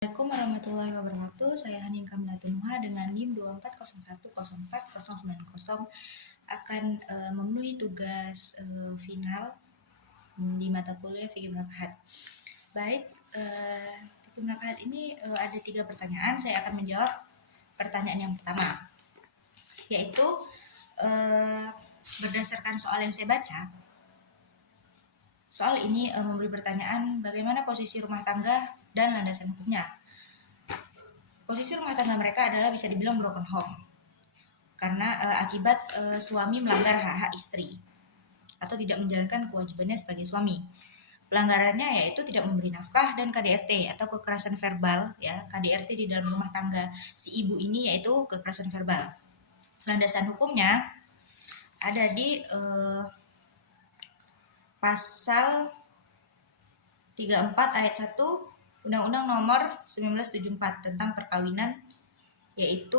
Assalamualaikum warahmatullahi wabarakatuh. Saya Hanin Kamilatu Nuha dengan NIM 240140490 akan memenuhi tugas final di mata kuliah Fikih Munakahat. Baik, Fikih Munakahat ini ada 3 pertanyaan. Saya akan menjawab pertanyaan yang pertama, yaitu berdasarkan soal yang saya baca. Soal ini memberi pertanyaan bagaimana posisi rumah tangga dan landasan hukumnya. Posisi rumah tangga mereka adalah bisa dibilang broken home karena akibat suami melanggar hak-hak istri atau tidak menjalankan kewajibannya sebagai suami. Pelanggarannya yaitu tidak memberi nafkah dan KDRT atau kekerasan verbal, ya. KDRT di dalam rumah tangga si ibu ini yaitu kekerasan verbal. Landasan hukumnya ada di pasal 34 ayat 1 Undang-Undang Nomor 1974 tentang perkawinan, yaitu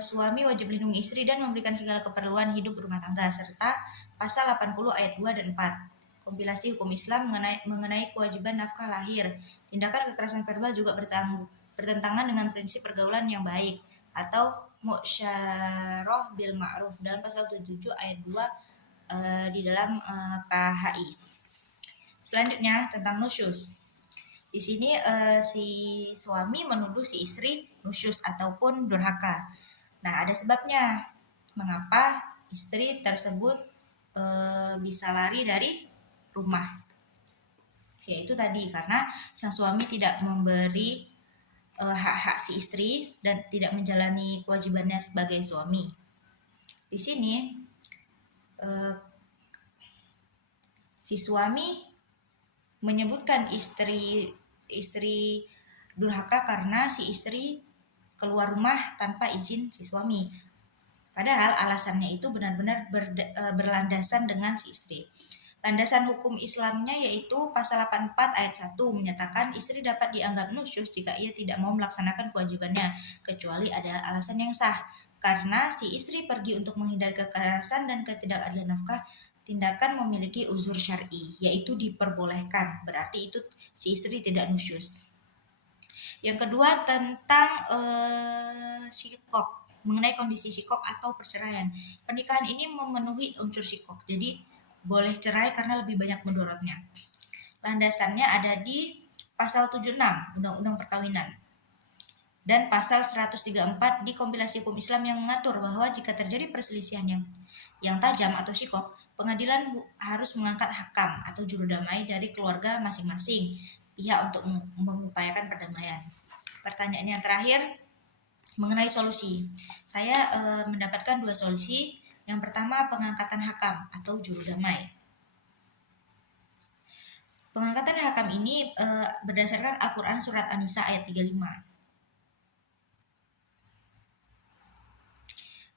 suami wajib melindungi istri dan memberikan segala keperluan hidup berumah tangga, serta pasal 80 ayat 2 dan 4 kompilasi hukum Islam mengenai kewajiban nafkah lahir. Tindakan kekerasan verbal juga bertentangan dengan prinsip pergaulan yang baik atau mu'syarah bil ma'ruf dalam pasal 77 ayat 2 di dalam KHI. Selanjutnya tentang nusyus. Di sini si suami menuduh si istri nusyus ataupun durhaka. Nah, ada sebabnya mengapa istri tersebut bisa lari dari rumah. Yaitu tadi karena sang suami tidak memberi hak-hak si istri dan tidak menjalani kewajibannya sebagai suami. Di sini si suami menyebutkan istri durhaka karena si istri keluar rumah tanpa izin si suami. Padahal alasannya itu benar-benar berlandasan dengan si istri. Landasan hukum Islamnya yaitu pasal 84 ayat 1 menyatakan istri dapat dianggap nusyus jika ia tidak mau melaksanakan kewajibannya kecuali ada alasan yang sah. Karena si istri pergi untuk menghindari kekerasan dan ketidakadilan nafkah, tindakan memiliki uzur syar'i, yaitu diperbolehkan. Berarti itu si istri tidak nusyus. Yang kedua tentang syikok, mengenai kondisi syikok atau perceraian. Pernikahan ini memenuhi unsur syikok, jadi boleh cerai karena lebih banyak mudorotnya. Landasannya ada di pasal 76 Undang-Undang Perkawinan dan pasal 134 di kompilasi hukum Islam yang mengatur bahwa jika terjadi perselisihan yang tajam atau syikok, pengadilan harus mengangkat hakam atau juru damai dari keluarga masing-masing pihak untuk mengupayakan perdamaian. Pertanyaan yang terakhir mengenai solusi. Saya mendapatkan 2 solusi. Yang pertama, pengangkatan hakam atau juru damai. Pengangkatan hakam ini berdasarkan Al-Quran surat An-Nisa ayat 35.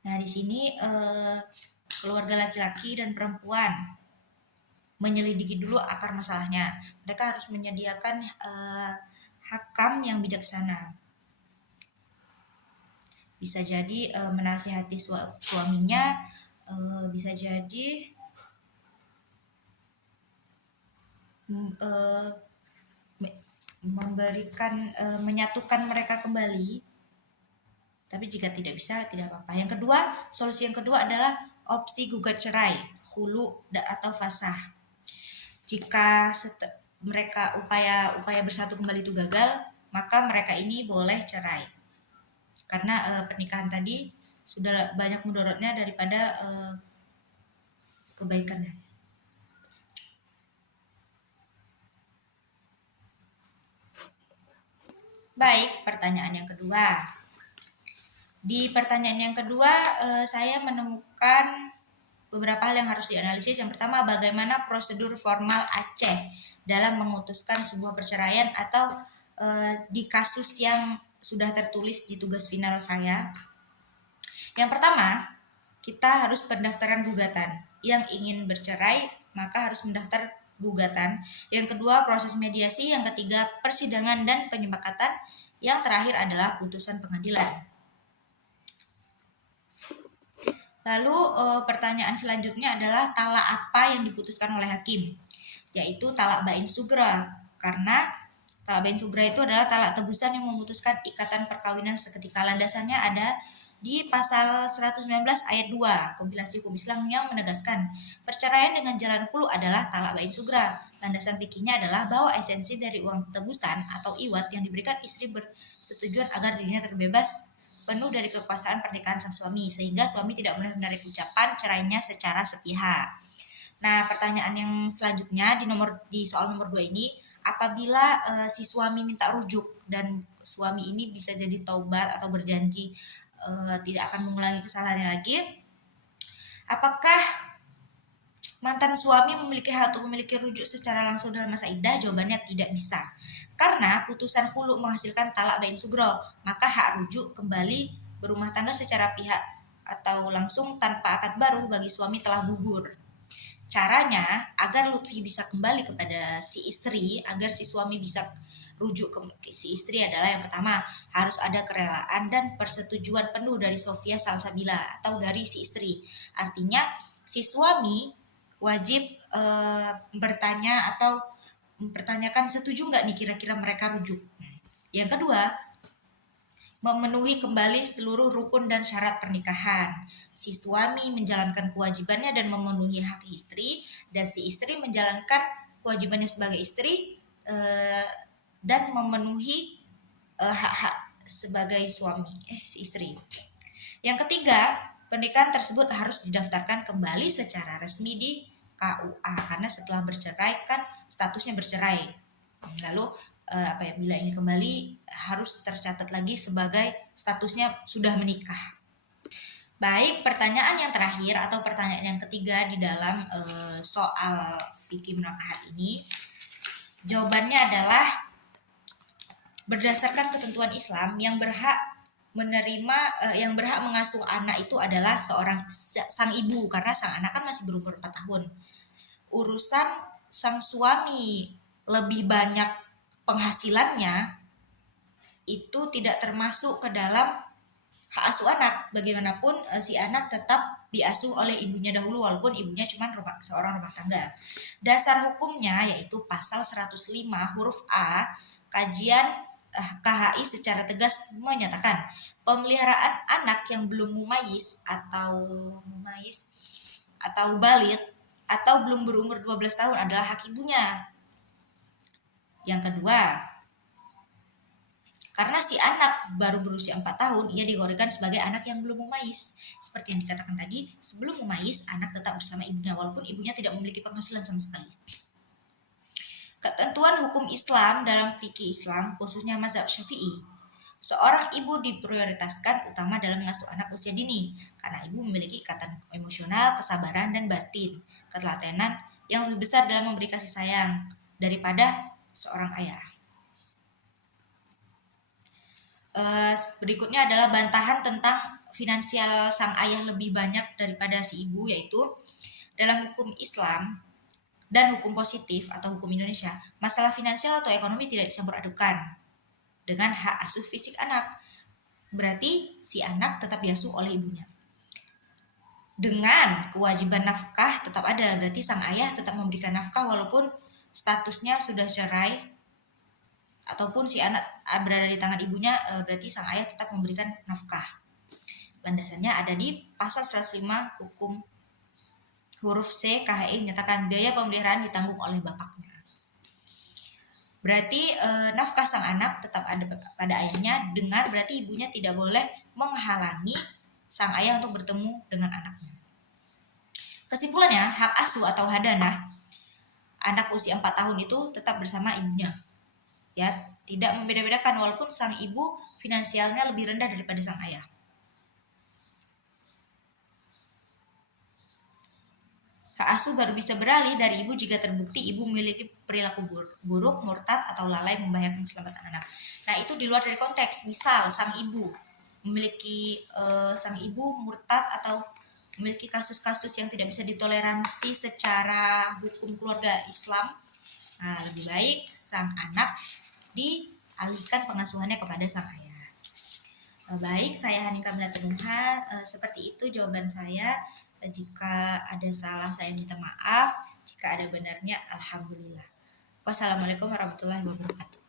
Nah, di sini keluarga laki-laki dan perempuan menyelidiki dulu akar masalahnya. Mereka harus menyediakan hakam yang bijaksana. Bisa jadi menasihati suaminya, bisa jadi memberikan menyatukan mereka kembali. Tapi jika tidak bisa, tidak apa-apa. Yang kedua, solusi yang kedua adalah opsi gugat cerai, khulu atau fasah. Jika mereka upaya bersatu kembali itu gagal, maka mereka ini boleh cerai. Karena pernikahan tadi sudah banyak mudorotnya daripada kebaikannya. Baik, pertanyaan yang kedua. Di pertanyaan yang kedua, saya menemukan beberapa hal yang harus dianalisis. Yang pertama, bagaimana prosedur formal Aceh dalam memutuskan sebuah perceraian atau di kasus yang sudah tertulis di tugas final saya. Yang pertama, kita harus pendaftaran gugatan. Yang ingin bercerai, maka harus mendaftar gugatan. Yang kedua, proses mediasi. Yang ketiga, persidangan dan penyepakatan. Yang terakhir adalah putusan pengadilan. Lalu pertanyaan selanjutnya adalah talak apa yang diputuskan oleh hakim, yaitu talak bain sugra, karena Talak bain sugra itu adalah talak tebusan yang memutuskan ikatan perkawinan seketika. Landasannya ada di pasal 119 ayat 2 kompilasi hukum Islam yang menegaskan perceraian dengan jalan hulu adalah talak bain sugra. Landasan fikihnya adalah bahwa esensi dari uang tebusan atau iwat yang diberikan istri bersetujuan agar dirinya terbebas penuh dari kekuasaan pernikahan sang suami, sehingga suami tidak boleh menarik ucapan cerainya secara sepihak. Nah, pertanyaan yang selanjutnya di soal nomor 2 ini, apabila si suami minta rujuk dan suami ini bisa jadi taubat atau berjanji tidak akan mengulangi kesalahannya lagi, apakah mantan suami memiliki hak untuk memiliki rujuk secara langsung dalam masa iddah? Jawabannya tidak bisa. Karena putusan hulu menghasilkan talak bain sugro, maka hak rujuk kembali berumah tangga secara pihak atau langsung tanpa akad baru bagi suami telah gugur. Caranya agar Lutfi bisa kembali kepada si istri, agar si suami bisa rujuk ke si istri adalah yang pertama, harus ada kerelaan dan persetujuan penuh dari Sofia Salsabila atau dari si istri. Artinya si suami wajib bertanya atau mempertanyakan setuju nggak nih kira-kira mereka rujuk. Yang kedua, memenuhi kembali seluruh rukun dan syarat pernikahan. Si suami menjalankan kewajibannya dan memenuhi hak istri, dan si istri menjalankan kewajibannya sebagai istri dan memenuhi hak-hak sebagai suami, si istri. Yang ketiga, pernikahan tersebut harus didaftarkan kembali secara resmi di KUA karena setelah bercerai kan statusnya bercerai. Lalu bila ingin kembali harus tercatat lagi sebagai statusnya sudah menikah. Baik, pertanyaan yang terakhir atau pertanyaan yang ketiga di dalam soal fikih munakahat ini, jawabannya adalah berdasarkan ketentuan Islam yang berhak menerima yang berhak mengasuh anak itu adalah sang ibu, karena sang anak kan masih berumur 4 tahun. Urusan sang suami lebih banyak penghasilannya itu tidak termasuk ke dalam hak asuh anak. Bagaimanapun si anak tetap diasuh oleh ibunya dahulu walaupun ibunya cuma seorang rumah tangga. Dasar hukumnya yaitu pasal 105 huruf A kajian KHI secara tegas menyatakan pemeliharaan anak yang belum mumayyiz atau baligh atau belum berumur 12 tahun adalah hak ibunya. Yang kedua, karena si anak baru berusia 4 tahun, ia digolongkan sebagai anak yang belum mumayyiz. Seperti yang dikatakan tadi, sebelum mumayyiz, anak tetap bersama ibunya walaupun ibunya tidak memiliki penghasilan sama sekali. Ketentuan hukum Islam dalam fikih Islam, khususnya mazhab Syafi'i, seorang ibu diprioritaskan utama dalam mengasuh anak usia dini karena ibu memiliki ikatan emosional, kesabaran, dan batin, ketelatenan yang lebih besar dalam memberi kasih sayang daripada seorang ayah. Berikutnya adalah bantahan tentang finansial sang ayah lebih banyak daripada si ibu, yaitu dalam hukum Islam dan hukum positif atau hukum Indonesia, masalah finansial atau ekonomi tidak dicampur adukan dengan hak asuh fisik anak. Berarti si anak tetap diasuh oleh ibunya. Dengan kewajiban nafkah tetap ada, berarti sang ayah tetap memberikan nafkah walaupun statusnya sudah cerai ataupun si anak berada di tangan ibunya, berarti sang ayah tetap memberikan nafkah. Landasannya ada di pasal 105 hukum huruf C KHI menyatakan biaya pemeliharaan ditanggung oleh bapaknya. Berarti nafkah sang anak tetap ada pada ayahnya, dengan berarti ibunya tidak boleh menghalangi sang ayah untuk bertemu dengan anaknya. Kesimpulannya, hak asuh atau hadanah anak usia 4 tahun itu tetap bersama ibunya. Ya, tidak membeda-bedakan walaupun sang ibu finansialnya lebih rendah daripada sang ayah. Hak asuh baru bisa beralih dari ibu jika terbukti ibu memiliki perilaku buruk, murtad, atau lalai membahayakan keselamatan anak. Nah, itu di luar dari konteks. Misal sang ibu murtad atau memiliki kasus-kasus yang tidak bisa ditoleransi secara hukum keluarga Islam. Nah, lebih baik sang anak dialihkan pengasuhannya kepada sang ayah. Baik, saya Hanika Melatunuha. Seperti itu jawaban saya. Jika ada salah saya minta maaf, jika ada benarnya alhamdulillah. Wassalamualaikum warahmatullahi wabarakatuh.